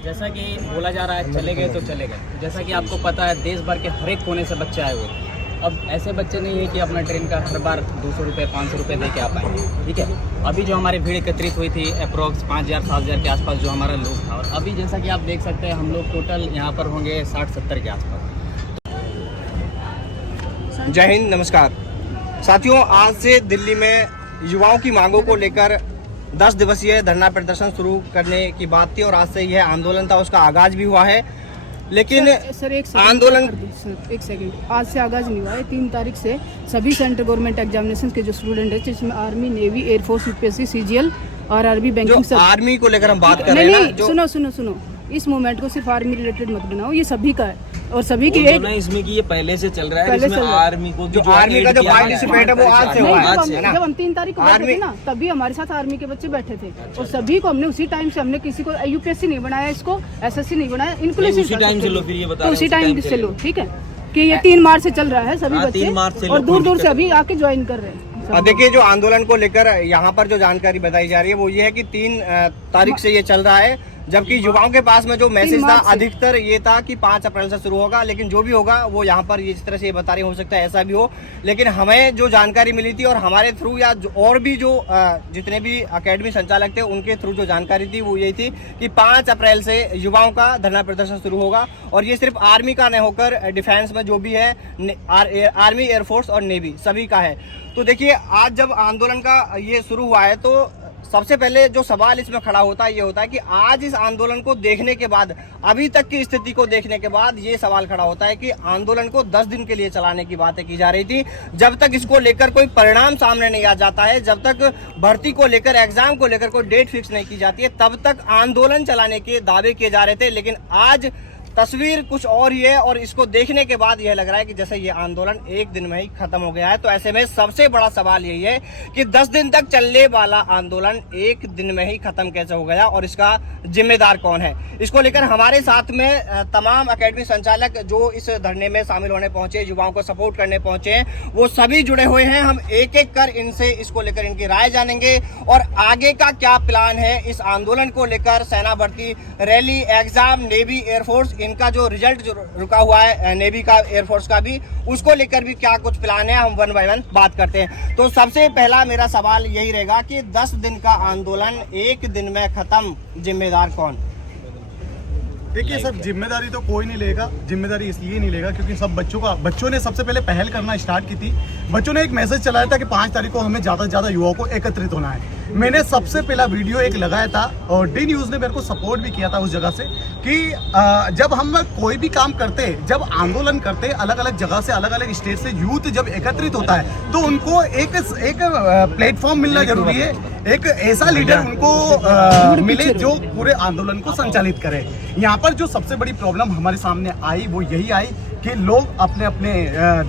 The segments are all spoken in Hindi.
जैसा कि बोला जा रहा है चले गए तो चले गए। जैसा कि आपको पता है देश भर के हर एक कोने से बच्चे आए हुए हैं। अब ऐसे बच्चे नहीं है कि अपना ट्रेन का हर बार 200 रुपये 500 रुपये दे के आ पाएंगे। ठीक है, अभी जो हमारी भीड़ एकत्रित हुई थी अप्रॉक्स 5000-7000 के आसपास जो हमारा लोग था, और अभी जैसा कि आप देख सकते हैं हम लोग टोटल यहाँ पर होंगे 60-70 के आसपास। जय हिंद, नमस्कार साथियों। आज से दिल्ली में युवाओं की मांगों को लेकर 10 दिवसीय धरना प्रदर्शन शुरू करने की बात थी और आज से यह आंदोलन था, उसका आगाज भी हुआ है। लेकिन सर एक आंदोलन एक सेकंड, आज से आगाज नहीं हुआ है। 3 तारीख से सभी सेंट्रल गवर्नमेंट एग्जामिनेशन के जो स्टूडेंट है, जिसमें army, navy, air force, UPSC, CGL, RRB, banking, सब आर्मी को लेकर हम बात कर रहे हैं ना, सुनो, इस मूवमेंट को सिर्फ आर्मी रिलेटेड मत बनाओ, ये सभी का है और सभी की एक इसमें कि ये पहले से चल रहा है, इसमें आर्मी को जो आर्मी का जो पार्टिसिपेट है वो आज से हुआ है। जब हम 3 तारीख को बैठे थे ना, तभी हमारे साथ आर्मी के बच्चे बैठे थे और सभी को हमने उसी टाइम से, हमने किसी को यूपीएससी नहीं बनाया, इसको एसएससी नहीं बनाया, इंक्लूसिव उसी टाइम से लो, फिर ये बता उसी टाइम से लो। ठीक है कि ये 3 मार्च से चल रहा है, सभी बच्चे और दूर से अभी आके ज्वाइन कर रहे हैं। देखिए, जो आंदोलन को लेकर यहाँ पर जो जानकारी बताई जा रही है वो ये है कि 3 तारीख से ये चल रहा है, जबकि युवाओं के पास में जो मैसेज था अधिकतर ये था कि 5 अप्रैल से शुरू होगा। लेकिन जो भी होगा वो यहाँ पर इस तरह से ये बता रही, हो सकता है ऐसा भी हो। लेकिन हमें जो जानकारी मिली थी और हमारे थ्रू या और भी जो जितने भी एकेडमी संचालक थे उनके थ्रू जो जानकारी थी वो यही थी कि 5 अप्रैल से युवाओं का धरना प्रदर्शन शुरू होगा। और ये सिर्फ आर्मी का नहीं होकर डिफेंस में जो भी है, आर्मी, एयरफोर्स और नेवी सभी का है। तो देखिए, आज जब आंदोलन का ये शुरू हुआ है तो सबसे पहले जो सवाल इसमें खड़ा होता है ये होता है कि आज इस आंदोलन को देखने के बाद, अभी तक की स्थिति को देखने के बाद ये सवाल खड़ा होता है कि आंदोलन को 10 दिन के लिए चलाने की बातें की जा रही थी। जब तक इसको लेकर कोई परिणाम सामने नहीं आ जाता है, जब तक भर्ती को लेकर, एग्जाम को लेकर कोई डेट फिक्स नहीं की जाती है, तब तक आंदोलन चलाने के दावे किए जा रहे थे। लेकिन आज तस्वीर कुछ और ही है और इसको देखने के बाद यह लग रहा है कि जैसे ये आंदोलन एक दिन में ही खत्म हो गया है। तो ऐसे में सबसे बड़ा सवाल यही है कि 10 दिन तक चलने वाला आंदोलन एक दिन में ही खत्म कैसे हो गया और इसका जिम्मेदार कौन है। इसको लेकर हमारे साथ में तमाम एकेडमी संचालक जो इस धरने में शामिल होने पहुंचे, युवाओं को सपोर्ट करने पहुंचे हैं, वो सभी जुड़े हुए हैं। हम एक एक कर इनसे इसको लेकर इनकी राय जानेंगे और आगे का क्या प्लान है इस आंदोलन को लेकर। सेना भर्ती रैली, एग्जाम, नेवी, एयरफोर्स, इनका जो रिजल्ट जो रुका हुआ है नेवी का, एयरफोर्स का भी, उसको लेकर भी क्या कुछ प्लान है, हम 1 बाय 1 बात करते हैं। तो सबसे पहला मेरा सवाल यही रहेगा कि 10 दिन का आंदोलन एक दिन में खत्म, जिम्मेदार कौन? देखिए सर, जिम्मेदारी तो कोई नहीं लेगा। जिम्मेदारी इसलिए नहीं लेगा क्योंकि सब बच्चों ने सबसे पहले पहल करना स्टार्ट की थी। बच्चों ने एक मैसेज चलाया था कि 5 तारीख को हमें ज़्यादा से ज़्यादा युवाओं को एकत्रित होना है। मैंने सबसे पहला वीडियो एक लगाया था और डी न्यूज़ ने मेरे को सपोर्ट भी किया था उस जगह से कि जब हम कोई भी काम करते, जब आंदोलन करते, अलग अलग जगह से, अलग अलग स्टेट से यूथ जब एकत्रित होता है तो उनको एक प्लेटफॉर्म मिलना जरूरी है। एक ऐसा लीडर उनको मिले जो पूरे आंदोलन को संचालित करे। यहाँ पर जो सबसे बड़ी प्रॉब्लम हमारे सामने आई वो यही आई कि लोग अपने अपने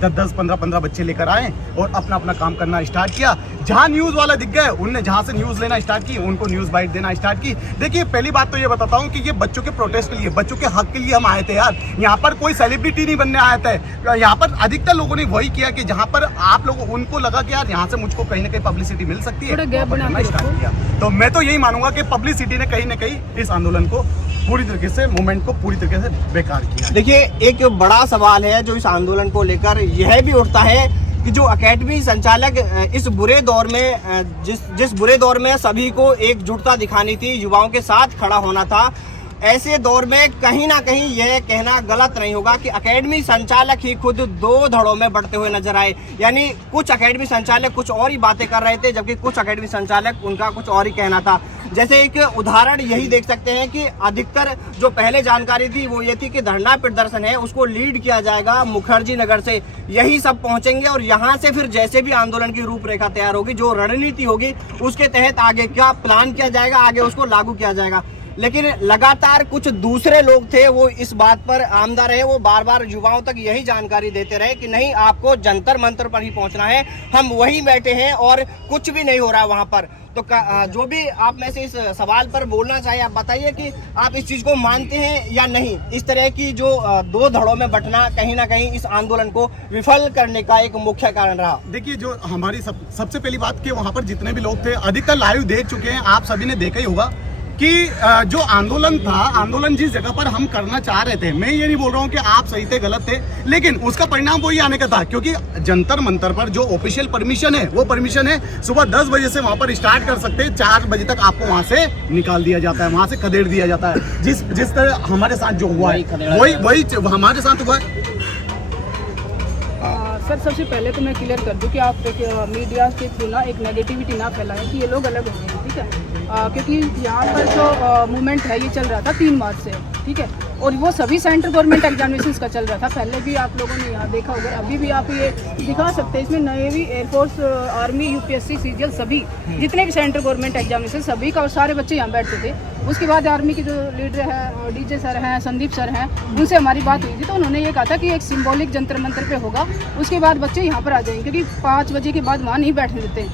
10-10, 15-15 बच्चे लेकर आए और अपना अपना काम करना स्टार्ट किया। जहां न्यूज़ वाला दिख गए, उनने जहां से न्यूज़ लेना स्टार्ट की, उनको न्यूज़ बाइट देना स्टार्ट की। देखिए, पहली बात तो ये बताता हूं कि ये बच्चों के प्रोटेस्ट के लिए, बच्चों के हक के लिए हम आए थे यार। यहाँ पर कोई सेलिब्रिटी नहीं बनने आए थे। यहाँ पर अधिकतर लोगों ने वही किया कि जहाँ पर आप लोग, उनको लगा कि यार यहाँ से मुझको कहीं ना कहीं पब्लिसिटी मिल सकती है, स्टार्ट किया। तो मैं तो यही मानूंगा कि पब्लिसिटी ने कहीं ना कहीं इस आंदोलन को पूरी तरीके से, मूवमेंट को पूरी तरीके से बेकार किया। देखिए, एक बड़ा सवाल है जो इस आंदोलन को लेकर यह भी उठता है कि जो एकेडमी संचालक इस बुरे दौर में, जिस बुरे दौर में सभी को एकजुटता दिखानी थी, युवाओं के साथ खड़ा होना था, ऐसे दौर में कहीं ना कहीं यह कहना गलत नहीं होगा कि एकेडमी संचालक ही खुद 2 धड़ों में बढ़ते हुए नजर आए। यानी कुछ एकेडमी संचालक कुछ और ही बातें कर रहे थे, जबकि कुछ एकेडमी संचालक उनका कुछ और ही कहना था। जैसे एक उदाहरण यही देख सकते हैं कि अधिकतर जो पहले जानकारी थी वो ये थी कि धरना प्रदर्शन है उसको लीड किया जाएगा मुखर्जी नगर से, यही सब पहुंचेंगे और यहाँ से फिर जैसे भी आंदोलन की रूपरेखा तैयार होगी, जो रणनीति होगी, उसके तहत आगे क्या प्लान किया जाएगा, आगे उसको लागू किया जाएगा। लेकिन लगातार कुछ दूसरे लोग थे वो इस बात पर आमदा रहे, वो बार बार युवाओं तक यही जानकारी देते रहे कि नहीं, आपको जंतर मंतर पर ही पहुंचना है, हम वही बैठे हैं और कुछ भी नहीं हो रहा है वहां पर। तो जो भी आप में से इस सवाल पर बोलना चाहिए, आप बताइए कि आप इस चीज को मानते हैं या नहीं। इस तरह की जो 2 धड़ों में बंटना कहीं ना कहीं इस आंदोलन को विफल करने का एक मुख्य कारण रहा। देखिए, जो हमारी सबसे पहली बात कि वहां पर जितने भी लोग थे अधिकतर लाइव देख चुके हैं, आप सभी ने देखा ही होगा कि जो आंदोलन था, आंदोलन जिस जगह पर हम करना चाह रहे थे, मैं ये नहीं बोल रहा हूँ कि आप सही थे गलत थे, लेकिन उसका परिणाम वही आने का था, क्योंकि जंतर मंतर पर जो ऑफिशियल परमिशन है वो परमिशन है सुबह 10 बजे से वहां पर स्टार्ट कर सकते हैं, 4 बजे तक आपको वहां से निकाल दिया जाता है, वहां से खदेड़ दिया जाता है। जिस तरह हमारे साथ जो हुआ है वही हमारे साथ हुआ है। सर सबसे पहले तो मैं क्लियर कर दूं कि आप मीडिया के थ्रू ना एक नेगेटिविटी ना फैलाएं कि ये लोग अलग हो गए हैं, ठीक है। क्योंकि यहाँ पर जो मूवमेंट है ये चल रहा था 3 मार्च से, ठीक है, और वो सभी सेंट्रल गवर्नमेंट एग्जामिनेशंस का चल रहा था। पहले भी आप लोगों ने यहाँ देखा होगा, अभी भी आप ये दिखा सकते हैं, इसमें navy, air force, army, UPSC, CGL, सभी जितने भी सेंट्रल गवर्नमेंट एग्जामिनेशन सभी का, और सारे बच्चे यहाँ बैठते थे। उसके बाद आर्मी के जो लीडर हैं, डीजे सर हैं, संदीप सर हैं, उनसे हमारी बात हुई थी, तो उन्होंने ये कहा था कि एक सिंबॉलिक जंतर मंतर पे होगा, उसके बाद बच्चे यहाँ पर आ जाएंगे, क्योंकि 5 बजे के बाद वहाँ नहीं बैठने देते।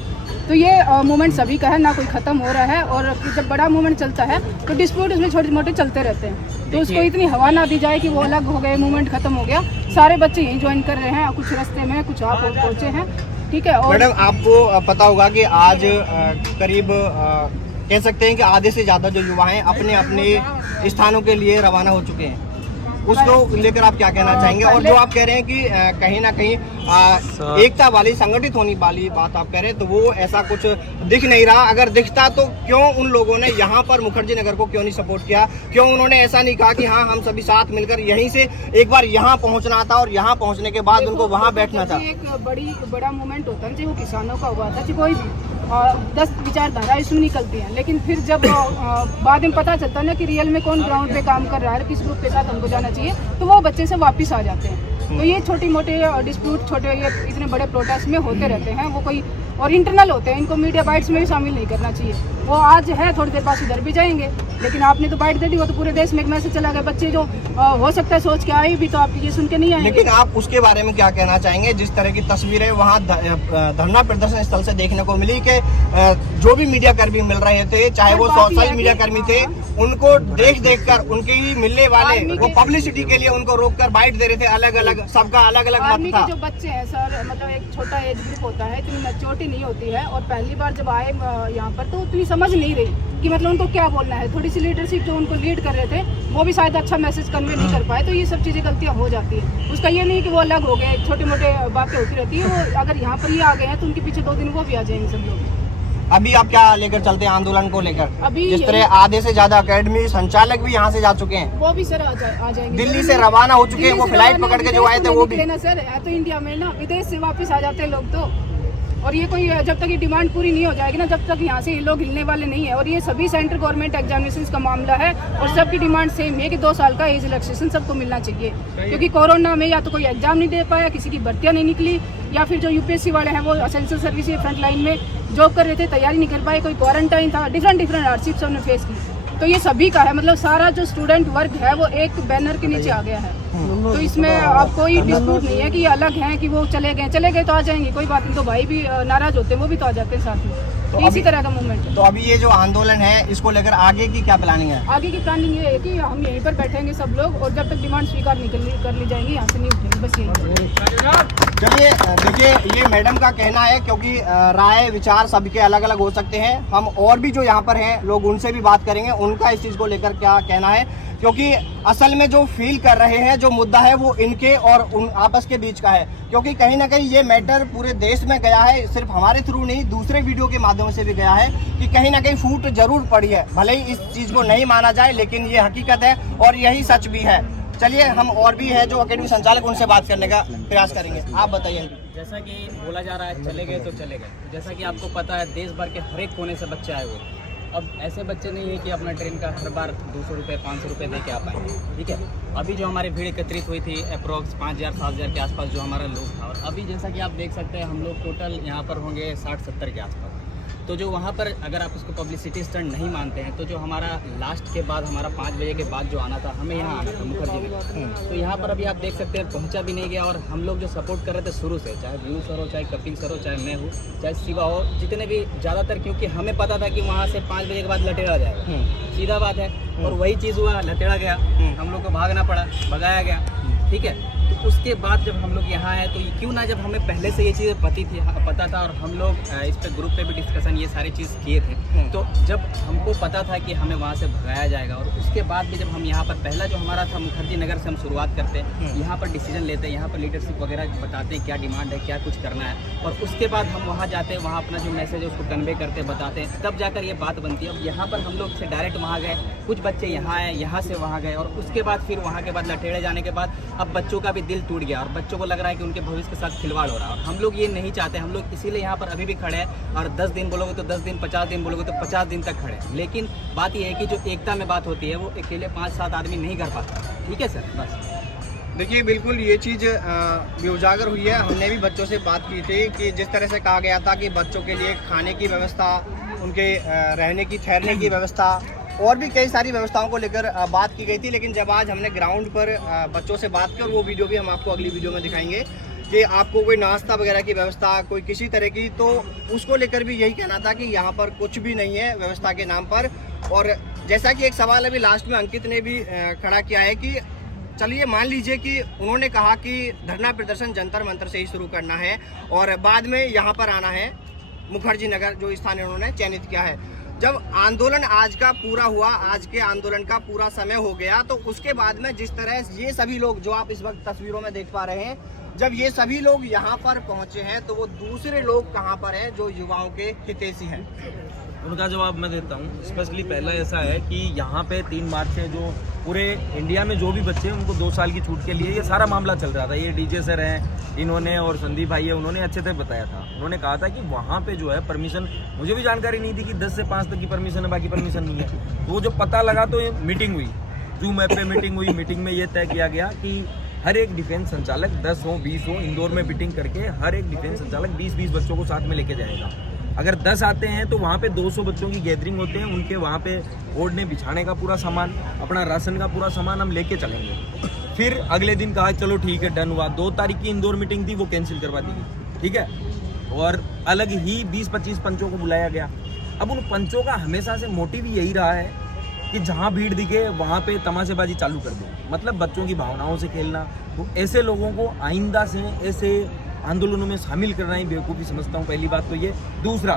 तो ये मूवमेंट सभी का है, ना कोई ख़त्म हो रहा है, और जब बड़ा मूवमेंट चलता है तो डिस्प्यूट उसमें छोटे मोटे चलते रहते हैं, तो उसको इतनी हवा ना दी जाए कि वो अलग हो गए, मूवमेंट खत्म हो गया। सारे बच्चे यहीं ज्वाइन कर रहे हैं, कुछ रास्ते में, कुछ आप पहुँचे हैं, ठीक है। और मैडम आपको पता होगा कि आज करीब कह सकते हैं कि आधे से ज़्यादा जो युवा हैं अपने अपने स्थानों के लिए रवाना हो चुके हैं, उसको लेकर आप क्या कहना चाहेंगे? और जो आप कह रहे हैं कि कहीं ना कहीं एकता वाली, संगठित होने वाली बात आप कह रहे हैं, तो वो ऐसा कुछ दिख नहीं रहा। अगर दिखता तो क्यों उन लोगों ने यहाँ पर मुखर्जी नगर को क्यों नहीं सपोर्ट किया? क्यों उन्होंने ऐसा नहीं कहा कि हाँ हम सभी साथ मिलकर यहीं से एक बार यहाँ पहुँचना था और यहाँ पहुँचने के बाद उनको वहाँ बैठना था? एक बड़ा मूवमेंट होता है, चाहे वो किसानों का हुआ था, चाहे कोई भी 10 विचारधारा इसमें निकलती हैं, लेकिन फिर जब बाद में पता चलता है ना कि रियल में कौन ग्राउंड पे काम कर रहा है, किस ग्रुप के साथ हमको जाना चाहिए, तो वो बच्चे से वापस आ जाते हैं। तो ये छोटी मोटे डिस्प्यूट, छोटे ये इतने बड़े प्रोटेस्ट में होते रहते हैं, वो कोई और इंटरनल होते हैं, इनको मीडिया बाइट्स में भी शामिल नहीं करना चाहिए। वो आज है, थोड़ी देर बाद उधर भी जाएंगे, लेकिन आपने तो बाइट दे दी, वो तो पूरे देश में एक मैसेज चला गया। बच्चे जो हो सकता है सोच के आए भी, तो आप ये सुन के नहीं आएंगे। लेकिन आप उसके बारे में क्या कहना चाहेंगे? जिस तरह की तस्वीरें वहाँ धरना प्रदर्शन स्थल से देखने को मिली कि जो भी मीडिया कर्मी मिल रहे थे, चाहे वो सोशल मीडिया कर्मी थे, उनको देख कर उनके ही मिलने वाले वो पब्लिसिटी के लिए उनको रोककर बाइट दे रहे थे। अलग अलग सबका अलग अलग मत था। जो बच्चे हैं सर, मतलब एक छोटा एज ग्रुप होता है, इतनी मैच्योरिटी नहीं होती है, और पहली बार जब आए यहाँ पर तो उतनी समझ नहीं रही कि मतलब उनको क्या बोलना है। थोड़ी सी लीडरशिप जो उनको लीड कर रहे थे वो भी शायद अच्छा मैसेज कन्वे नहीं कर पाए, तो ये सब चीज़ें गलतियाँ हो जाती है। उसका ये नहीं कि वो अलग हो गए, छोटे मोटे बातें होती रहती है। वो अगर यहाँ पर ये आ गए हैं तो उनके पीछे 2 दिन वो भी आ जाएंगे सब लोग। अभी आप क्या लेकर चलते हैं आंदोलन को लेकर? अभी जिस तरह आधे से ज्यादा अकेडमी संचालक भी यहाँ से जा चुके हैं, वो भी सर आ जाएंगे, दिल्ली से रवाना हो चुके हैं, वो फ्लाइट पकड़ के जो आए थे वो भी। सर है तो इंडिया में ना, विदेश से वापस आ जाते हैं लोग तो। और ये कोई जब तक ये डिमांड पूरी नहीं हो जाएगी ना, जब तक यहाँ से ये लोग हिलने वाले नहीं है। और ये सभी सेंट्रल गवर्नमेंट एग्जामिनेशंस का मामला है, और सबकी डिमांड सेम है कि 2 साल का एज रिलैक्सेशन सबको मिलना चाहिए। क्योंकि कोरोना में या तो कोई एग्जाम नहीं दे पाया, किसी की भर्तियाँ नहीं निकली, या फिर जो यूपीएससी वाले हैं वो एसेंशियल सर्विस फ्रंट लाइन में जॉब कर रहे थे, तैयारी नहीं कर पाए, कोई क्वारंटाइन था, डिफरेंट हार्डशिप्स हमने फेस की। तो ये सभी का है, मतलब सारा जो स्टूडेंट वर्ग है वो एक बैनर के नीचे आ गया है। तो इसमें अब कोई डिस्प्यूट नहीं है कि ये अलग हैं कि वो चले गए तो आ जाएंगे, कोई बात नहीं। तो भाई भी नाराज होते हैं, वो भी तो आ जाते हैं साथ में। तो इसी तरह का मूवमेंट है। तो अभी ये जो आंदोलन है, इसको लेकर आगे की क्या प्लानिंग है? आगे की प्लानिंग ये है कि हम यहीं पर बैठेंगे सब लोग, और जब तक डिमांड स्वीकार नहीं कर ली जाएंगी यहाँ से नहीं उठेंगे, बस यही। चलिए देखिए, ये मैडम का कहना है, क्योंकि राय विचार सबके अलग अलग हो सकते हैं। हम और भी जो यहाँ पर हैं लोग, उनसे भी बात करेंगे, उनका इस चीज़ को लेकर क्या कहना है, क्योंकि असल में जो फील कर रहे हैं, जो मुद्दा है वो इनके और उन आपस के बीच का है। क्योंकि कहीं ना कहीं ये मैटर पूरे देश में गया है, सिर्फ हमारे थ्रू नहीं, दूसरे वीडियो के माध्यम से भी गया है कि कहीं ना कहीं फूट जरूर पड़ी है। भले ही इस चीज़ को नहीं माना जाए, लेकिन ये हकीकत है और यही सच भी है। चलिए, हम और भी है जो अकेडमी संचालक, उनसे बात करने का प्रयास करेंगे। आप बताइए। जैसा कि बोला जा रहा है चले गए तो चले गए, जैसा कि आपको पता है देश भर के हर एक कोने से बच्चे आए हुए। अब ऐसे बच्चे नहीं है कि अपना ट्रेन का हर बार 200 रुपये 500 रुपये दे के आ पाएंगे, ठीक है। अभी जो हमारी भीड़ एकत्रित हुई थी अप्रोक्स 5000-7000 के आसपास जो हमारा लोग था, और अभी जैसा कि आप देख सकते हैं हम लोग टोटल यहाँ पर होंगे 60-70 के आसपास। तो जो वहाँ पर अगर आप उसको पब्लिसिटी स्टंट नहीं मानते हैं, तो जो हमारा लास्ट के बाद हमारा 5 बजे के बाद जो आना था, हमें यहाँ आना था मुखर्जी नगर, तो यहाँ पर अभी आप देख सकते हैं पहुँचा भी नहीं गया। और हम लोग जो सपोर्ट कर रहे थे शुरू से, चाहे व्यू सर हो, चाहे कपिल सर हो, चाहे मैं हूँ, चाहे शिवा हो, जितने भी ज़्यादातर, क्योंकि हमें पता था कि वहाँ से 5 बजे के बाद लटेड़ा जाएगा, सीधा बात है। और वही चीज़ हुआ, लटेड़ा गया, हम लोग को भागना पड़ा, भगाया गया, ठीक है। तो उसके बाद जब हम लोग यहाँ आए तो क्यों ना, जब हमें पहले से ये चीज़ें पता था और हम लोग इस पे ग्रुप पे भी डिस्कशन ये सारी चीज़ किए थे, तो जब हमको पता था कि हमें वहाँ से भगाया जाएगा और उसके बाद भी जब हम यहाँ पर पहला जो हमारा था मुखर्जी नगर से हम शुरुआत करते हैं, यहाँ पर डिसीजन लेते हैं, यहाँ पर लीडरशिप वगैरह बताते हैं क्या डिमांड है, क्या कुछ करना है, और उसके बाद हम वहाँ जाते हैं, वहाँ अपना जो मैसेज है उसको कन्वे करते हैं, बताते हैं, तब जाकर ये बात बनती है। अब यहाँ पर हम लोग से डायरेक्ट वहाँ गए, कुछ बच्चे यहाँ आए, यहाँ से वहाँ गए, और उसके बाद फिर वहाँ के बाद लटेड़े जाने के बाद अब बच्चों का भी दिल टूट गया और बच्चों को लग रहा है कि उनके भविष्य के साथ खिलवाड़ हो रहा है। और हम लोग ये नहीं चाहते, हम लोग इसीलिए यहाँ पर अभी भी खड़े हैं, और 10 दिन बोलोगे तो 10 दिन, 50 दिन बोलोगे तो 50 दिन तक खड़े हैं। लेकिन बात यह है कि जो एकता में बात होती है वो अकेले 5-7 आदमी नहीं कर पाता। ठीक है सर, बस देखिए बिल्कुल ये चीज़ भी उजागर हुई है। हमने भी बच्चों से बात की थी कि जिस तरह से कहा गया था कि बच्चों के लिए खाने की व्यवस्था, उनके रहने की, ठहरने की व्यवस्था और भी कई सारी व्यवस्थाओं को लेकर बात की गई थी, लेकिन जब आज हमने ग्राउंड पर बच्चों से बात की, और वो वीडियो भी हम आपको अगली वीडियो में दिखाएंगे कि आपको कोई नाश्ता वगैरह की व्यवस्था, कोई किसी तरह की, तो उसको लेकर भी यही कहना था कि यहाँ पर कुछ भी नहीं है व्यवस्था के नाम पर। और जैसा कि एक सवाल अभी लास्ट में अंकित ने भी खड़ा किया है कि चलिए मान लीजिए कि उन्होंने कहा कि धरना प्रदर्शन जंतर मंतर से ही शुरू करना है और बाद में यहाँ पर आना है मुखर्जी नगर, जो स्थान उन्होंने चयनित किया है। जब आंदोलन आज का पूरा हुआ, आज के आंदोलन का पूरा समय हो गया, तो उसके बाद में जिस तरह ये सभी लोग जो आप इस वक्त तस्वीरों में देख पा रहे हैं, जब ये सभी लोग यहाँ पर पहुँचे हैं तो वो दूसरे लोग कहाँ पर हैं जो युवाओं के हितैषी हैं? उनका जवाब मैं देता हूँ। स्पेशली पहला ऐसा है कि यहाँ पे 3 मार्च से जो पूरे इंडिया में जो भी बच्चे हैं उनको 2 साल की छूट के लिए ये सारा मामला चल रहा था। ये डीजे सर हैं, इन्होंने और संदीप भाई है, उन्होंने अच्छे से बताया था। उन्होंने कहा था कि वहाँ पे जो है परमिशन, मुझे भी जानकारी नहीं थी कि 10 से 5 तक की परमिशन है, बाकी परमिशन नहीं है। तो वो जो पता लगा तो ये मीटिंग हुई, जूम ऐप पे मीटिंग हुई। मीटिंग में ये तय किया गया कि हर एक डिफेंस संचालक 10 हो 20 हो इंदौर में मीटिंग करके हर एक डिफेंस संचालक 20-20 बच्चों को साथ में लेके जाएगा। अगर 10 आते हैं तो वहाँ पे 200 बच्चों की गैदरिंग होते हैं, उनके वहाँ पे ओढ़ने बिछाने का पूरा सामान, अपना राशन का पूरा सामान हम लेके चलेंगे। फिर अगले दिन कहा चलो ठीक है, डन हुआ। 2 तारीख की इंदौर मीटिंग थी, वो कैंसिल करवा दी गई। ठीक है, और अलग ही 20-25 पंचों को बुलाया गया। अब उन पंचों का हमेशा से मोटिव यही रहा है कि जहाँ भीड़ दिखे वहाँ पे तमाशेबाजी चालू कर दो, मतलब बच्चों की भावनाओं से खेलना। तो ऐसे लोगों को आइंदा से ऐसे आंदोलनों में शामिल करना ही बेवकूफ़ी समझता हूँ। पहली बात तो ये। दूसरा,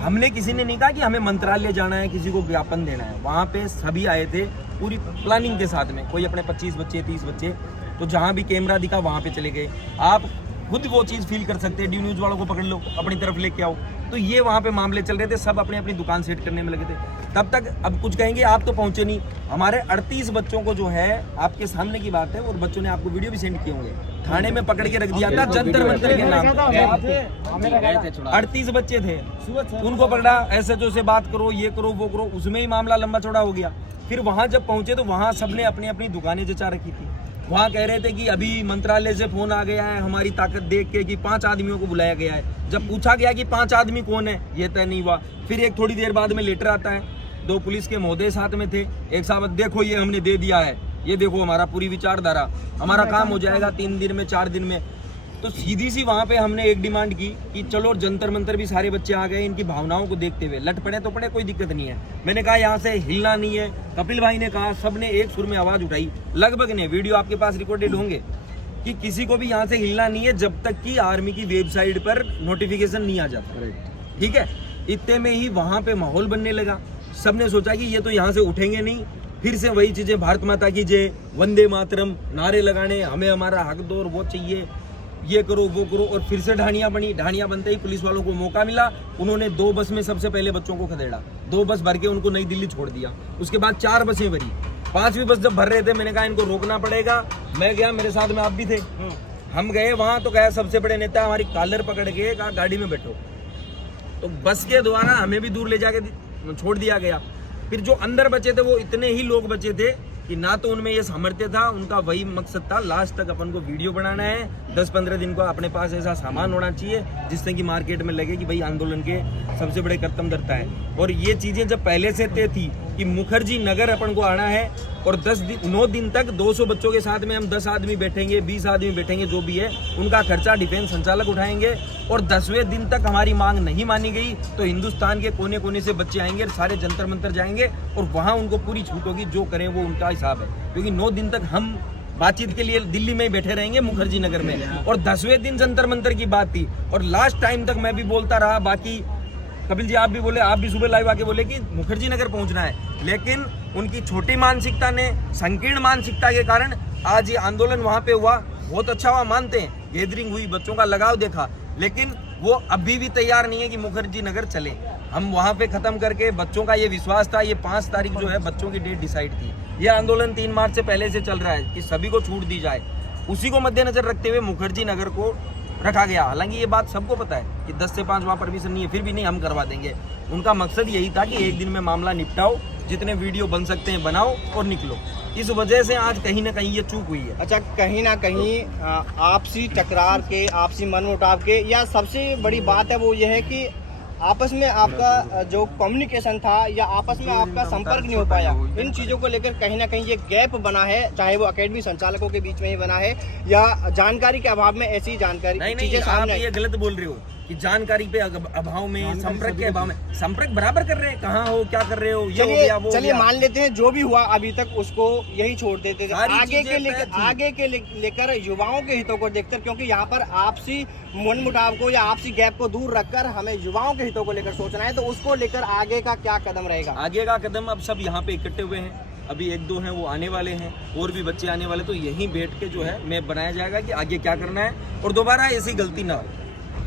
हमने किसी ने नहीं कहा कि हमें मंत्रालय जाना है, किसी को ज्ञापन देना है। वहाँ पे सभी आए थे पूरी प्लानिंग के साथ में, कोई अपने 25 बच्चे 30 बच्चे, तो जहाँ भी कैमरा दिखा वहाँ पे चले गए। आप खुद वो चीज़ फील कर सकते हैं, डी न्यूज़ वालों को पकड़ लो, अपनी तरफ लेके आओ। तो ये वहाँ पे मामले चल रहे थे, सब अपनी अपनी दुकान सेट करने में लगे थे। तब तक अब कुछ कहेंगे आप तो पहुँचे नहीं। हमारे 38 बच्चों को जो है, आपके सामने की बात है, और बच्चों ने आपको वीडियो भी सेंड किए होंगे, थाने में पकड़ के रख दिया था जंतर मंतर के नाम। 38 बच्चे थे, उनको पकड़ा, SHO से बात करो, ये करो वो करो, उसमें ही मामला लंबा चौड़ा हो गया। फिर वहाँ जब पहुँचे तो वहाँ सबने अपनी अपनी दुकानें जचा रखी थी। वहाँ कह रहे थे कि अभी मंत्रालय से फोन आ गया है हमारी ताकत देख के कि 5 आदमियों को बुलाया गया है। जब पूछा गया कि 5 आदमी कौन है, ये तय नहीं हुआ। फिर एक थोड़ी देर बाद में लेटर आता है, 2 पुलिस के महोदय साथ में थे। एक साहब, देखो ये हमने दे दिया है, ये देखो हमारा पूरी विचारधारा, हमारा काम हो जाएगा 3 दिन में 4 दिन में। तो सीधी सी वहाँ पे हमने एक डिमांड की कि चलो जंतर मंतर भी सारे बच्चे आ गए, इनकी भावनाओं को देखते हुए लट पड़े तो पड़े, कोई दिक्कत नहीं है। मैंने कहा यहाँ से हिलना नहीं है। कपिल भाई ने कहा, सबने एक सुर में आवाज उठाई, लगभग ने, वीडियो आपके पास रिकॉर्डेड होंगे, कि किसी को भी यहाँ से हिलना नहीं है जब तक कि आर्मी की वेबसाइट पर नोटिफिकेशन नहीं आ जाता। ठीक है, इतने में ही वहाँ पे माहौल बनने लगा। सबने सोचा कि ये तो यहाँ से उठेंगे नहीं, फिर से वही चीजें, भारत माता की जय, वंदे मातरम नारे लगाने, हमें हमारा हक दो, वो चाहिए, ये करो वो करो। और फिर से ढाणियाँ बनी। ढाणियाँ बनते ही पुलिस वालों को मौका मिला, उन्होंने 2 बस में सबसे पहले बच्चों को खदेड़ा, 2 बस भर के उनको नई दिल्ली छोड़ दिया। उसके बाद 4 बसें भरी, 5वीं बस जब भर रहे थे, मैंने कहा इनको रोकना पड़ेगा। मैं गया, मेरे साथ में आप भी थे, हम गए वहाँ, तो कहा सबसे बड़े नेता हमारी कॉलर पकड़ के कहा गाड़ी में बैठो। तो बस के द्वारा हमें भी दूर ले जाके छोड़ दिया गया। फिर जो अंदर बचे थे वो इतने ही लोग बचे थे कि ना तो उनमें ये सामर्थ्य था, उनका वही मकसद था लास्ट तक अपन को वीडियो बनाना है, 10-15 दिन को अपने पास ऐसा सामान होना चाहिए जिससे कि मार्केट में लगे कि भाई आंदोलन के सबसे बड़े कर्तव्य दर्ता है। और ये चीजें जब पहले से तय थी कि मुखर्जी नगर अपन को आना है और 9 दिन तक 200 बच्चों के साथ में हम 10 आदमी बैठेंगे, 20 आदमी बैठेंगे, जो भी है उनका खर्चा डिफेंस संचालक उठाएंगे। और 10वें दिन तक हमारी मांग नहीं मानी गई तो हिंदुस्तान के कोने कोने से बच्चे आएंगे, सारे जंतर मंतर जाएंगे और वहाँ उनको पूरी छूट होगी, जो करें वो उनका हिसाब है। क्योंकि 9 दिन तक हम बातचीत के लिए दिल्ली में ही बैठे रहेंगे मुखर्जी नगर में। और 10वें दिन जंतर मंतर की बात थी और लास्ट टाइम तक मैं भी बोलता रहा, बाकी कपिल जी आप भी बोले, आप भी सुबह लाइव आके बोले कि मुखर्जी नगर पहुंचना है, लेकिन उनकी छोटी मानसिकता ने, संकीर्ण मानसिकता के कारण आज ये आंदोलन वहां पे हुआ। बहुत अच्छा हुआ, मानते हैं, गैदरिंग हुई, बच्चों का लगाव देखा, लेकिन वो अभी भी तैयार नहीं है कि मुखर्जी नगर चले। हम वहां पे खत्म करके, बच्चों का ये विश्वास था, ये 5 तारीख जो है बच्चों की डेट डिसाइड थी। ये आंदोलन 3 मार्च से पहले से चल रहा है कि सभी को छूट दी जाए, उसी को मद्देनजर रखते हुए मुखर्जी नगर को रखा गया। हालांकि ये बात सबको पता है कि 10 से 5 वहाँ परमिशन नहीं है, फिर भी नहीं, हम करवा देंगे। उनका मकसद यही था कि एक दिन में मामला निपटाओ, जितने वीडियो बन सकते हैं बनाओ और निकलो। इस वजह से आज कहीं ना कहीं ये चूक हुई है। अच्छा, कहीं ना कहीं आपसी टकरार के, आपसी मनमुटाव के, या सबसे बड़ी बात है वो ये है कि आपस में आपका जो कम्युनिकेशन था या आपस में आपका संपर्क नहीं हो पाया। इन चीज़ों को लेकर कहीं ना कहीं ये गैप बना है, चाहे वो एकेडमी संचालकों के बीच में ही बना है या जानकारी के अभाव में ऐसी जानकारी नहीं, आप ये गलत बोल रहे हो कि जानकारी पे अभाव में, संपर्क के अभाव में। संपर्क बराबर कर रहे हैं, कहाँ हो, क्या कर रहे हो, ये हो गया, वो चलिए मान लेते हैं जो भी हुआ अभी तक उसको यही छोड़ देते थे। आगे के लेकर युवाओं के हितों को देखकर, क्योंकि यहाँ पर आपसी मनमुटाव को या आपसी गैप को दूर रखकर हमें युवाओं के हितों को लेकर सोचना है, तो उसको लेकर आगे का क्या कदम रहेगा? आगे का कदम, अब सब यहाँ पे इकट्ठे हुए हैं, अभी 1-2 हैं वो आने वाले हैं, और भी बच्चे आने वाले, तो यहीं बैठ के जो है मैप बनाया जाएगा कि आगे क्या करना है और दोबारा ऐसी गलती ना हो,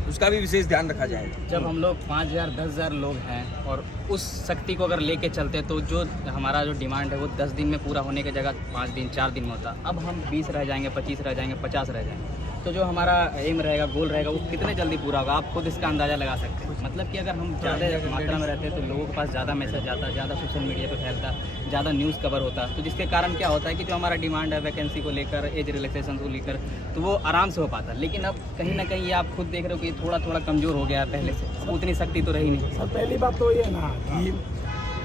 उसका भी विशेष ध्यान रखा जाएगा। जब हम लोग 5000 10,000 लोग हैं और उस शक्ति को अगर लेके चलते तो जो हमारा जो डिमांड है वो 10 दिन में पूरा होने की जगह 5 दिन 4 दिन में होता। अब हम 20 रह जाएंगे, 25 रह जाएंगे, 50 रह जाएंगे, तो जो हमारा एम रहेगा, गोल रहेगा, वो कितने जल्दी पूरा होगा आप खुद इसका अंदाज़ा लगा सकते हैं। मतलब कि अगर हम ज़्यादा मात्रा में रहते तो लोगों के पास ज़्यादा मैसेज आता, ज़्यादा सोशल मीडिया पे फैलता, ज़्यादा न्यूज़ कवर होता, तो जिसके कारण क्या होता है कि जो हमारा डिमांड है वैकेंसी को लेकर, एज रिलैक्सेशन को लेकर, तो वो आराम से हो पाता। लेकिन अब कहीं ना कहीं ये आप खुद देख रहे हो कि थोड़ा थोड़ा कमज़ोर हो गया है पहले से, अब उतनी शक्ति तो रही नहीं। सर पहली बात तो ये ना कि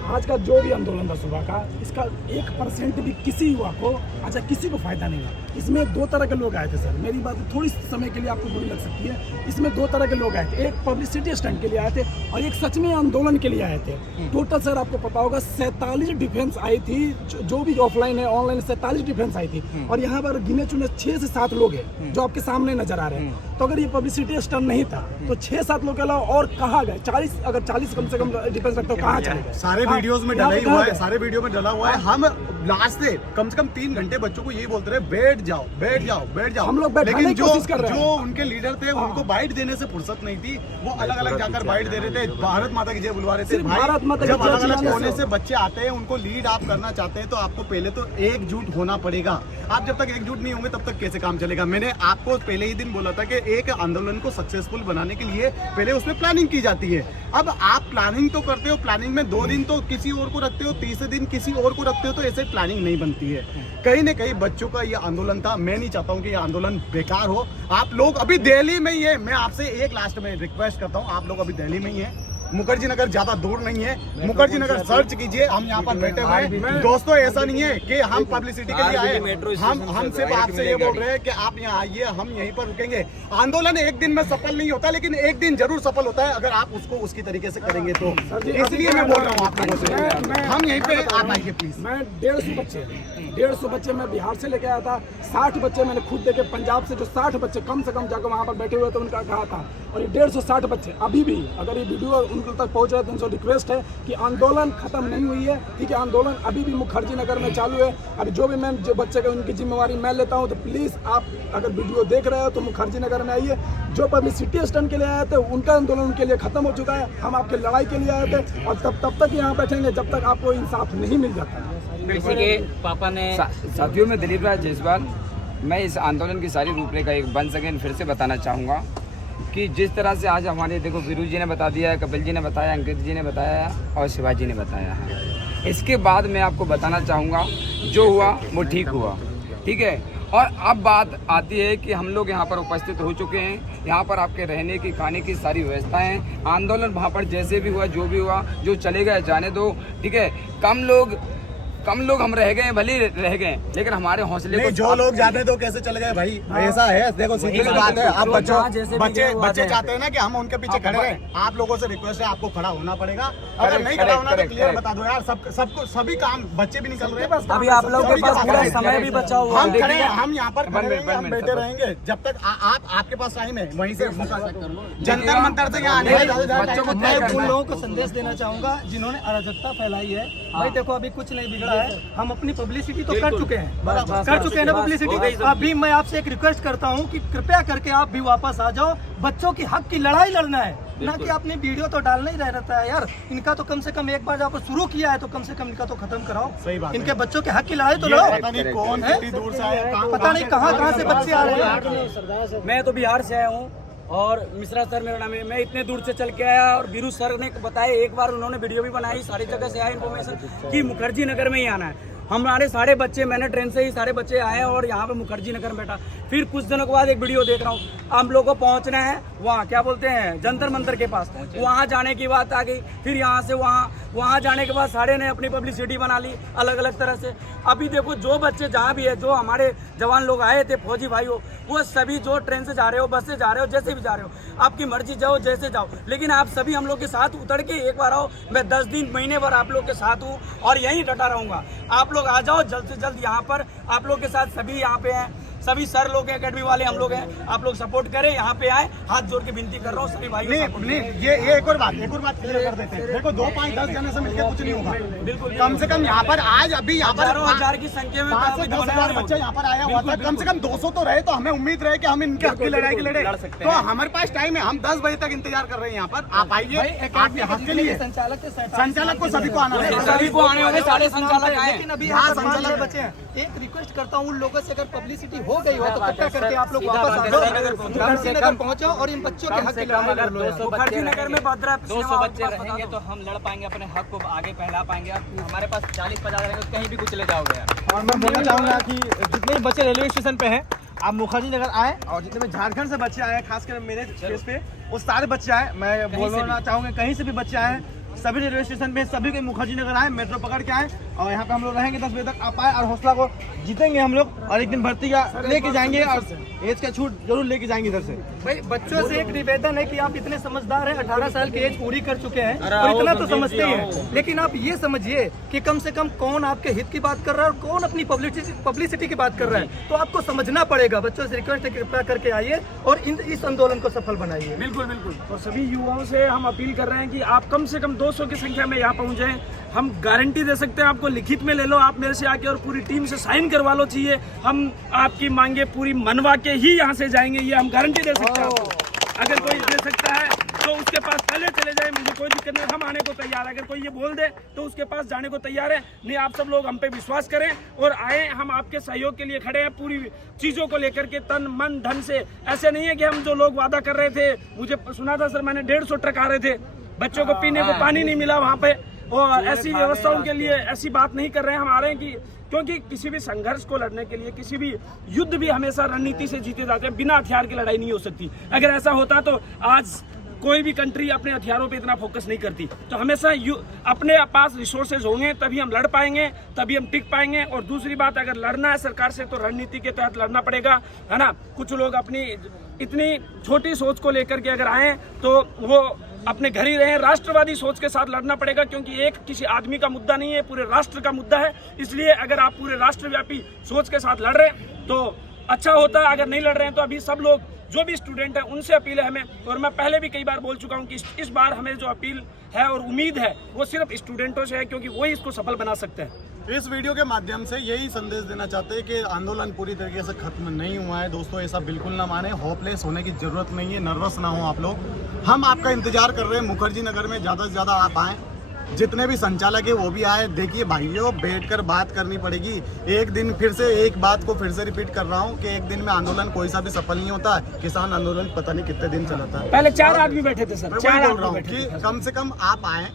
आज का जो भी आंदोलन था सुबह का, इसका 1% भी किसी युवा को, अच्छा किसी को फायदा नहीं हुआ। इसमें 2 तरह के लोग आए थे सर, मेरी बात थोड़ी समय के लिए आपको बुरी लग सकती है, इसमें 2 तरह के लोग आए थे, एक पब्लिसिटी स्टंट के लिए आए थे और एक सच में आंदोलन के लिए आए थे। टोटल सर आपको पता होगा 47 डिफेंस आई थी, जो भी ऑफलाइन है ऑनलाइन 47 डिफेंस आई थी, और यहाँ पर गिने चुने 6 से 7 लोग हैं जो आपके सामने नजर आ रहे हैं। तो अगर ये पब्लिसिटी स्टंट नहीं था तो 6-7 लोग के अलावा और कहाँ गए? 40, अगर 40 कम से कम डिफेंस रखते हो कहाँ चले गए? सारे वीडियोस में डला ही हुआ है, सारे वीडियो में डला हुआ है। हम लास्ट से कम 3 घंटे बच्चों को यही बोलते रहे, बैठ जाओ बैठ जाओ बैठ जाओ। हम लोग बैठाने लेकिन की कोशिश कर रहे हैं। जो उनके लीडर थे उनको बाइट देने से फुर्सत नहीं थी, वो अलग अलग जाकर बाइट दे रहे थे, भारत माता की जय बुलवा रहे थे। भारत माता जब अलग अलग कोने से बच्चे आते हैं, उनको लीड आप करना चाहते हैं तो आपको पहले तो एकजुट होना पड़ेगा। आप जब तक एकजुट नहीं होंगे तब तक कैसे काम चलेगा? मैंने आपको पहले ही दिन बोला था कि एक आंदोलन को सक्सेसफुल बनाने के लिए पहले उसमें प्लानिंग की जाती है। अब आप प्लानिंग तो करते हो, प्लानिंग में 2 दिन तो किसी और को रखते हो, तीसरे दिन किसी और को रखते हो, तो ऐसे प्लानिंग नहीं बनती है। कहीं ना कहीं बच्चों का ये आंदोलन था, मैं नहीं चाहता हूँ कि ये आंदोलन बेकार हो। आप लोग अभी दिल्ली में ही है, मैं आपसे एक लास्ट में रिक्वेस्ट करता हूँ, आप लोग अभी दिल्ली में ही है, मुखर्जी नगर ज्यादा दूर नहीं है, मुखर्जी नगर सर्च कीजिए, हम यहाँ पर बैठे हुए हैं। दोस्तों ऐसा नहीं है कि हम पब्लिसिटी के लिए आए, हम सिर्फ आपसे ये बोल रहे हैं कि आप यहाँ आइए, हम यहीं पर रुकेंगे। आंदोलन एक दिन में सफल नहीं होता, लेकिन एक दिन जरूर सफल होता है अगर आप उसको उसकी तरीके से करेंगे तो। इसलिए मैं बोल रहा हूँ आप लोगों से, हम यहीं पे आप आइए प्लीज। मैं 150 बच्चे मैं बिहार से लेके आया था, 60 बच्चे मैंने खुद देखे पंजाब से, जो 60 बच्चे कम से कम जाकर वहाँ पर बैठे हुए थे, उनका कहा था। और ये 150-60 बच्चे अभी भी, अगर ये वीडियो उनके तक पहुँच रहा है तो उनसे रिक्वेस्ट है कि आंदोलन खत्म नहीं हुई है, ठीक है, आंदोलन अभी भी मुखर्जी नगर में चालू है। अभी जो भी मैं जो बच्चे का उनकी जिम्मेवारी मैं लेता हूँ, तो प्लीज़ आप अगर वीडियो देख रहे हो तो मुखर्जी नगर में आइए। जो पब्लिसिटी स्टंट के लिए आए थे उनका आंदोलन उनके लिए खत्म हो चुका है, हम आपकी लड़ाई के लिए आए थे और तब तक यहाँ बैठेंगे जब तक आपको इंसाफ नहीं मिल जाता। किसी के पापा ने साथियों में दिलीप राज जायसवाल, मैं इस आंदोलन की सारी रूपरेखा एक 1 सेकेंड फिर से बताना चाहूँगा कि जिस तरह से आज हमारे देखो वीरू जी ने बता दिया है, कपिल जी ने बताया, अंकित जी ने बताया और शिवाजी ने बताया है। इसके बाद मैं आपको बताना चाहूँगा जो हुआ वो ठीक हुआ, ठीक है। और अब बात आती है कि हम लोग यहाँ पर उपस्थित हो चुके हैं, यहाँ पर आपके रहने की खाने की सारी व्यवस्थाएं, आंदोलन वहाँ पर जैसे भी हुआ जो भी हुआ, जो चले गए जाने दो, ठीक है। कम लोग कम लोग हम रह गए, भले रह गए, लेकिन हमारे हौसले नहीं, को जो लोग जाते तो कैसे चले गए भाई, ऐसा है। देखो सीधी सी बात है, अब बच्चे चाहते हैं ना कि हम उनके पीछे खड़े रहें। आप लोगों से रिक्वेस्ट है, आपको खड़ा होना पड़ेगा। अगर नहीं खड़ा होना तो क्लियर बता दो यार। सबको सभी काम, बच्चे भी निकल रहे हैं, अभी आप लोगों के पास पूरा समय भी बचा हुआ हम है। खड़े हैं, हम यहाँ पर खड़े रहेंगे, हम बैठे रहेंगे जब तक आपके पास टाइम है। वहीं से जंतर मंतर से यहाँ आने बच्चों को मैं उन लोगों को संदेश देना चाहूंगा जिन्होंने अराजकता फैलाई है। भाई देखो अभी कुछ नहीं बिगड़ा है, हम अपनी पब्लिसिटी तो कर चुके हैं, ना पब्लिसिटी। अभी मैं आपसे एक रिक्वेस्ट करता हूं कि कृपया करके आप भी वापस आ जाओ। बच्चों की हक की लड़ाई लड़ना है, ना कि अपनी वीडियो तो डालना ही रहता है यार। इनका तो कम से कम एक बार जब शुरू किया है तो कम से कम इनका तो खत्म कराओ। सही बात है। इनके बच्चों के हक की लड़ाई तो लड़ो। पता नहीं कौन कितनी दूर से आया, पता नहीं कहाँ से बच्चे आ रहे हैं। मैं तो बिहार से आया हूँ और मिश्रा सर मेरा नाम है। मैं इतने दूर से चल के आया और बीरू सर ने बताया, एक बार उन्होंने वीडियो भी बनाई, सारी जगह से आया इन्फॉर्मेशन कि मुखर्जी नगर में ही आना है। हमारे सारे बच्चे, मैंने ट्रेन से ही सारे बच्चे आए और यहाँ पे मुखर्जी नगर में बैठा। फिर कुछ दिनों के बाद एक वीडियो देख रहा हूँ, हम लोग को पहुँचना है वहाँ क्या बोलते हैं जंतर मंतर के पास, वहाँ जाने की बात आ गई। फिर यहाँ से वहाँ जाने के बाद सारे ने अपनी पब्लिसिटी बना ली अलग अलग तरह से। अभी देखो जो बच्चे जहाँ भी है, जो हमारे जवान लोग आए थे, फौजी भाई हो, वो सभी जो ट्रेन से जा रहे हो, बस से जा रहे हो, जैसे भी जा रहे हो, आपकी मर्जी, जाओ जैसे जाओ, लेकिन आप सभी हम लोग के साथ उतर के एक बार आओ। मैं 10 दिन महीने भर आप लोग के साथ हूँ और यहीं डटा रहूँगा। आप लोग आ जाओ जल्द से जल्द यहाँ पर, आप लोग के साथ सभी यहाँ पे हैं, सभी सर लोग हैं, एकेडमी वाले हम लोग हैं। आप लोग सपोर्ट करें, यहाँ पे आए, हाथ जोड़ के विनती कर रहा हूँ सभी भाई। नहीं, ये एक और बात क्लियर कर देते हैं। देखो 2, 5, 10 जने से मिलकर कुछ नहीं होगा। बिल्कुल, कम से कम यहाँ पर आज अभी यहाँ पर हजार की संख्या में 5 से 10 हजार बच्चा यहाँ पर आया हुआ था। कम से कम 200 तो रहे, तो हमें उम्मीद रहे कि हम इनके हक की लड़ाई की लड़े। तो हमारे पास टाइम है, हम 10 बजे तक इंतजार कर रहे हैं यहाँ पर। आप आइए, आपके हक के लिए। संचालक को सभी को आना है, सभी को आने वाले सारे संचालक आए। लेकिन अभी यहाँ संचालक बचे हैं। एक रिक्वेस्ट करता हूँ उन लोगों से, अगर पब्लिसिटी हो गई हो तो कृपया करके आप लोग वापस आ जाओ, मुखर्जी नगर पहुँचो और इन बच्चों के हक की लड़ाई लड़ लो। मुखर्जी नगर में 200 बच्चे रहेंगे तो हम लड़ पाएंगे, अपने हक को आगे फैला पाएंगे। हमारे पास 40-50 रहेंगे तो कहीं भी कुछ ले जाओगे यार। और मैं बोलना चाहूँगा कि जितने भी बच्चे रेलवे स्टेशन पे हैं, आप मुखर्जी नगर आए, और जितने भी झारखंड से बच्चे आए हैं, खासकर मेरे केस पे वो सारे बच्चे आए। मैं बोलना चाहूँगा कहीं से भी बच्चे आए हैं, सभी रेलवे स्टेशन पे सभी के मुखर्जी नगर आए, मेट्रो पकड़ के आए और यहाँ पे हम लोग रहेंगे 10 बजे तक। आप आए और हौसला को जीतेंगे हम लोग, और एक दिन भर्ती का लेके जाएंगे और एज का छूट जरूर लेके जाएंगे इधर से। भाई बच्चों से एक निवेदन है कि आप इतने समझदार हैं, 18 साल की एज पूरी कर चुके हैं और इतना तो समझते ही हैं, लेकिन आप ये समझिए कि कम से कम कौन आपके हित की बात कर रहा है और कौन अपनी पब्लिसिटी की बात कर रहा है, तो आपको समझना पड़ेगा। बच्चों से रिक्वेस्ट है कृपया करके आइए और इस आंदोलन को सफल बनाइए। बिल्कुल बिल्कुल। और सभी युवाओं से हम अपील कर रहे हैं कि आप कम से कम 200 की संख्या में यहाँ पहुँच जाएं। हम गारंटी दे सकते हैं आपको, लिखित में ले लो आप मेरे से आके और पूरी टीम से साइन करवा लो। चाहिए हम आपकी मांगे पूरी मनवा के ही यहाँ से जाएंगे, ये हम गारंटी दे सकते हैं आपको। अगर कोई दे सकता है तो उसके पास पहले चले जाए, मुझे कोई दिक्कत नहीं, हम आने को तैयार है। अगर कोई ये बोल दे तो उसके पास जाने को तैयार है। नहीं, आप सब लोग हम पे विश्वास करें और आए, हम आपके सहयोग के लिए खड़े हैं पूरी चीज़ों को लेकर के, तन मन धन से। ऐसे नहीं है कि हम जो लोग वादा कर रहे थे, मुझे सुना था सर, मैंने 150 ट्रक आ रहे थे, बच्चों को पीने को पानी नहीं मिला वहाँ पे, और ऐसी व्यवस्थाओं के लिए ऐसी बात नहीं कर रहे हैं हम। आ रहे हैं कि क्योंकि किसी भी संघर्ष को लड़ने के लिए, किसी भी युद्ध भी हमेशा रणनीति से जीते जाते हैं, बिना हथियार की लड़ाई नहीं हो सकती। अगर ऐसा होता तो आज कोई भी कंट्री अपने हथियारों पे इतना फोकस नहीं करती। तो हमेशा अपने पास रिसोर्सेज होंगे तभी हम लड़ पाएंगे, तभी हम टिक पाएंगे। और दूसरी बात, अगर लड़ना है सरकार से तो रणनीति के तहत लड़ना पड़ेगा, है ना। कुछ लोग अपनी इतनी छोटी सोच को लेकर के अगर आए तो वो अपने घर ही रहें। राष्ट्रवादी सोच के साथ लड़ना पड़ेगा, क्योंकि एक किसी आदमी का मुद्दा नहीं है, पूरे राष्ट्र का मुद्दा है। इसलिए अगर आप पूरे राष्ट्रव्यापी सोच के साथ लड़ रहे हैं तो अच्छा होता है। अगर नहीं लड़ रहे हैं तो अभी सब लोग जो भी स्टूडेंट है उनसे अपील है हमें, और मैं पहले भी कई बार बोल चुका हूं कि इस बार हमें जो अपील है और उम्मीद है वो सिर्फ स्टूडेंटों से है, क्योंकि वही इसको सफल बना सकते हैं। इस वीडियो के माध्यम से यही संदेश देना चाहते हैं कि आंदोलन पूरी तरीके से खत्म नहीं हुआ है। दोस्तों, ऐसा बिल्कुल ना माने, होपलेस होने की जरूरत नहीं है, नर्वस ना हो आप लोग। हम आपका इंतजार कर रहे हैं मुखर्जी नगर में, ज़्यादा से ज़्यादा आप आएँ, जितने भी संचालक है वो भी आए। देखिए भाइयों, बैठकर बात करनी पड़ेगी। एक दिन फिर से एक बात को फिर से रिपीट कर रहा हूँ कि एक दिन में आंदोलन कोई सा भी सफल नहीं होता। किसान आंदोलन पता नहीं कितने दिन चला था। पहले 4 आदमी बैठे थे सर, मैं 4 बोल रहा आदमी हूँ बैठे थे। कि कम से कम आप आए,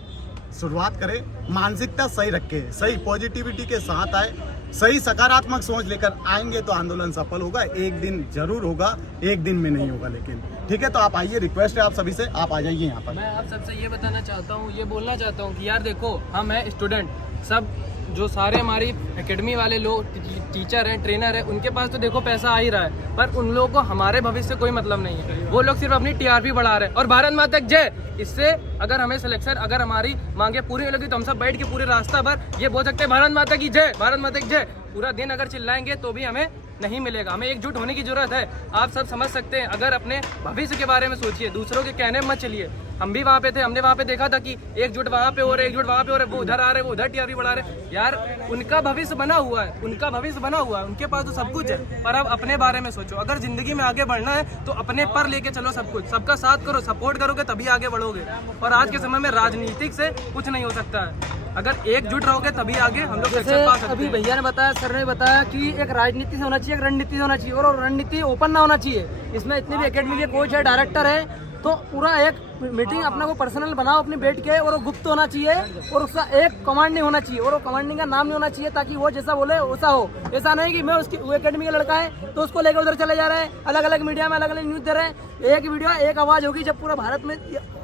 शुरुआत करें, मानसिकता सही रखे, सही पॉजिटिविटी के साथ आए, सही सकारात्मक सोच लेकर आएंगे तो आंदोलन सफल होगा। एक दिन जरूर होगा, एक दिन में नहीं होगा, लेकिन ठीक है। तो आप आइए, रिक्वेस्ट है आप सभी से, आप आ जाइए यहाँ पर। मैं आप सबसे ये बताना चाहता हूँ, ये बोलना चाहता हूँ कि यार देखो, हम हैं स्टूडेंट, सब जो सारे हमारी एकेडमी वाले लोग टीचर हैं, ट्रेनर हैं, उनके पास तो देखो पैसा आ ही रहा है, पर उन लोगों को हमारे भविष्य से कोई मतलब नहीं है। वो लोग सिर्फ अपनी टीआरपी बढ़ा रहे हैं। और भारत माता की जय, इससे अगर हमें सिलेक्शन, अगर हमारी मांगे पूरी हो लगी तो हम सब बैठ के पूरे रास्ता भर ये बोल सकते हैं भारत माता की जय, भारत माता की जय। पूरा दिन अगर चिल्लाएंगे तो भी हमें नहीं मिलेगा। हमें एकजुट होने की जरूरत है। आप सब समझ सकते हैं, अगर अपने भविष्य के बारे में सोचिए, दूसरों के कहने में मत चलिए। हम भी वहाँ पे थे, हमने वहाँ पे देखा था कि एकजुट वहाँ पे हो रहे, एकजुट वहाँ पे हो रहे, वो उधर आ रहे, वो उधर टीआरपी बढ़ा रहे। यार उनका भविष्य बना हुआ है, उनका भविष्य बना हुआ है, उनके पास तो सब कुछ है, पर अब अपने बारे में सोचो। अगर जिंदगी में आगे बढ़ना है तो अपने पर लेके चलो सब कुछ, सबका साथ करो, सपोर्ट करोगे तभी आगे बढ़ोगे। और आज के समय में राजनीतिक से कुछ नहीं हो सकता है। अगर एकजुट रहोगे तभी आगे हम लोग सक्सेस पा सकते हैं। अभी भैया ने बताया, सर ने बताया कि एक राजनीति से होना चाहिए, एक रणनीति से होना चाहिए, और रणनीति ओपन ना होना चाहिए। इसमें इतने भी एकेडमी के कोच है, डायरेक्टर है, तो पूरा एक मीटिंग अपना को पर्सनल बनाओ अपनी बैठ के, और वो गुप्त होना चाहिए, और उसका एक कमांड नहीं होना चाहिए, और वो कमांडिंग का नाम नहीं होना चाहिए, ताकि वो जैसा बोले वैसा हो। ऐसा नहीं कि मैं उसकी वो एकेडमी का लड़का है तो उसको लेकर उधर चले जा रहे हैं, अलग अलग मीडिया में अलग अलग न्यूज दे रहे हैं। एक वीडियो एक आवाज होगी जब पूरा भारत में,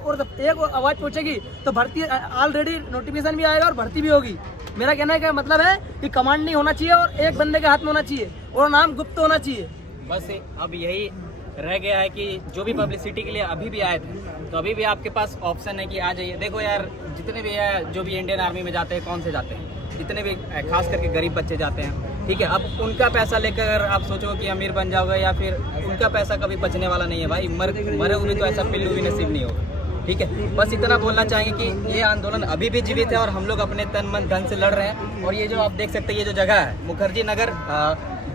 और जब एक आवाज पहुंचेगी तो भर्ती ऑलरेडी नोटिफिकेशन भी आएगा और भर्ती भी होगी। मेरा कहने का मतलब है कि कमांड नहीं होना चाहिए और एक बंदे के हाथ में होना चाहिए, और नाम गुप्त होना चाहिए। बस अब यही रह गया है कि जो भी पब्लिसिटी के लिए अभी भी आए थे, तो अभी भी आपके पास ऑप्शन है कि आ जाइए। देखो यार, जितने भी है जो भी इंडियन आर्मी में जाते हैं, कौन से जाते हैं, जितने भी खास करके गरीब बच्चे जाते हैं, ठीक है। अब उनका पैसा लेकर आप सोचो कि अमीर बन जाओगे, या फिर उनका पैसा कभी बचने वाला नहीं है भाई। मरे हुए तो ऐसा पिल्लू भी नसीब नहीं होगा, ठीक है। बस इतना बोलना चाहेंगे कि ये आंदोलन अभी भी जीवित है और हम लोग अपने तन मन धन से लड़ रहे हैं। और ये जो आप देख सकते हैं, ये जो जगह है मुखर्जी नगर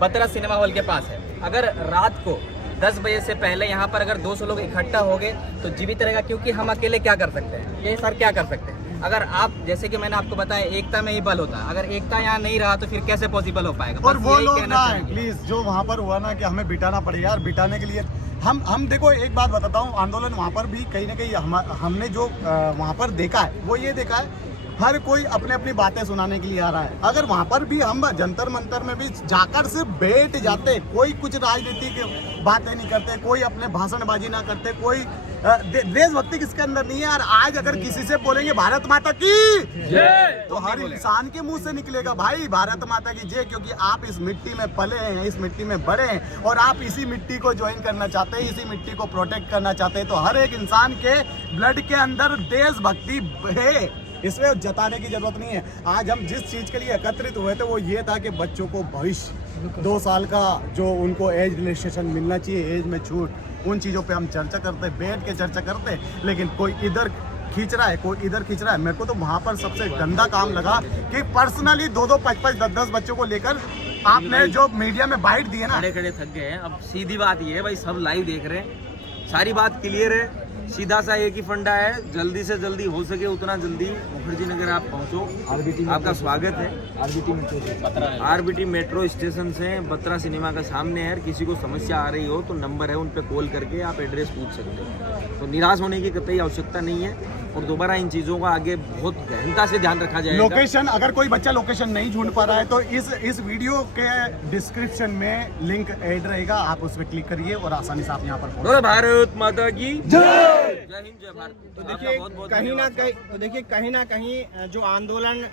बत्रा सिनेमा हॉल के पास है। अगर रात को 10 बजे से पहले यहाँ पर अगर 200 लोग इकट्ठा हो गए तो जीवित रहेगा, क्योंकि हम अकेले क्या कर सकते हैं, ये सर क्या कर सकते हैं। अगर आप, जैसे कि मैंने आपको बताया, एकता में ही बल होता है। अगर एकता यहाँ नहीं रहा तो फिर कैसे पॉसिबल हो पाएगा। और वो लोग ना प्लीज, जो वहाँ पर हुआ ना कि हमें बिटाना पड़ेगा, यार बिटाने के लिए हम देखो, एक बात बताता हूँ, आंदोलन वहाँ पर भी कहीं ना कहीं हमने जो वहाँ पर देखा है वो ये देखा है, हर कोई अपने अपनी बातें सुनाने के लिए आ रहा है। अगर वहाँ पर भी हम जंतर मंतर में भी जाकर सिर्फ बैठ जाते, कोई कुछ राजनीति की बातें नहीं करते, कोई अपने भाषणबाजी ना करते, कोई देशभक्ति किसके अंदर नहीं है यार। आज अगर किसी से बोलेंगे भारत माता की जय, तो हर इंसान के मुंह से निकलेगा भाई भारत माता की जय, क्योंकि आप इस मिट्टी में पले हैं, इस मिट्टी में बड़े हैं, और आप इसी मिट्टी को ज्वाइन करना चाहते हैं, इसी मिट्टी को प्रोटेक्ट करना चाहते हैं। तो हर एक इंसान के ब्लड के अंदर देशभक्ति है, इसमें जताने की जरूरत नहीं है। आज हम जिस चीज के लिए एकत्रित हुए थे वो ये था कि बच्चों को भविष्य 2 साल का जो उनको एज रिलैक्सेशन मिलना चाहिए, एज में छूट, उन चीज़ों पे हम चर्चा करते, बैठ के चर्चा करते, लेकिन कोई इधर खींच रहा है, कोई इधर खींच रहा है। मेरे को तो वहाँ पर सबसे गंदा काम लगा कि पर्सनली 2-2, 5-5, 10-10 बच्चों को लेकर आपने जो मीडिया में बाइट दी है ना, खड़े खड़े थक गए हैं। अब सीधी बात ये है भाई, सब लाइव देख रहे हैं, सारी बात क्लियर है, सीधा सा एक ही फंडा है, जल्दी से जल्दी हो सके उतना जल्दी मुखर्जी नगर आप पहुंचो। आपका स्वागत है। आरबीटी मेट्रो स्टेशन से बत्रा सिनेमा का सामने है। किसी को समस्या आ रही हो तो नंबर है, उन पे कॉल करके आप एड्रेस पूछ सकते हैं। तो निराश होने की कतई आवश्यकता नहीं है, और दोबारा इन चीज़ों का आगे बहुत गहनता से ध्यान रखा जाएगा। लोकेशन, अगर कोई बच्चा लोकेशन नहीं ढूंढ पा रहा है तो इस वीडियो के डिस्क्रिप्शन में लिंक ऐड रहेगा, आप उस पर क्लिक करिए और आसानी से आप यहाँ पर पहुंच। भारत माता की जय, जय हिंद, जय भारत। तो देखिए कहीं ना कहीं जो आंदोलन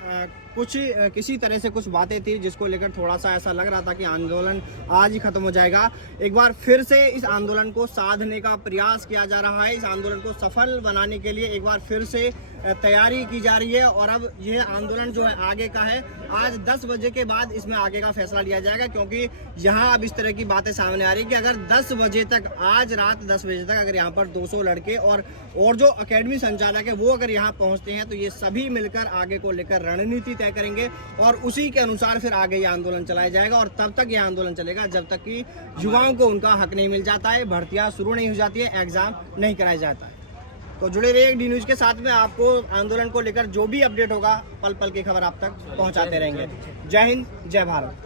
कुछ किसी तरह से कुछ बातें थी जिसको लेकर थोड़ा सा ऐसा लग रहा था कि आंदोलन आज ही खत्म हो जाएगा। एक बार फिर से इस आंदोलन को साधने का प्रयास किया जा रहा है, इस आंदोलन को सफल बनाने के लिए एक बार फिर से तैयारी की जा रही है। और अब ये आंदोलन जो है आगे का है, आज 10 बजे के बाद इसमें आगे का फैसला लिया जाएगा, क्योंकि यहाँ अब इस तरह की बातें सामने आ रही है कि अगर 10 बजे तक, आज रात 10 बजे तक अगर यहाँ पर 200 लड़के और जो अकेडमी संचालक है वो अगर यहाँ पहुँचते हैं तो ये सभी मिलकर आगे को लेकर रणनीति तय करेंगे, और उसी के अनुसार फिर आगे ये आंदोलन चलाया जाएगा। और तब तक ये आंदोलन चलेगा जब तक कि युवाओं को उनका हक नहीं मिल जाता है, भर्तियाँ शुरू नहीं हो जाती है, एग्जाम नहीं कराया जाता है। तो जुड़े रहिए डी न्यूज के साथ में, आपको आंदोलन को लेकर जो भी अपडेट होगा पल पल की खबर आप तक पहुंचाते रहेंगे। जय हिंद, जय भारत।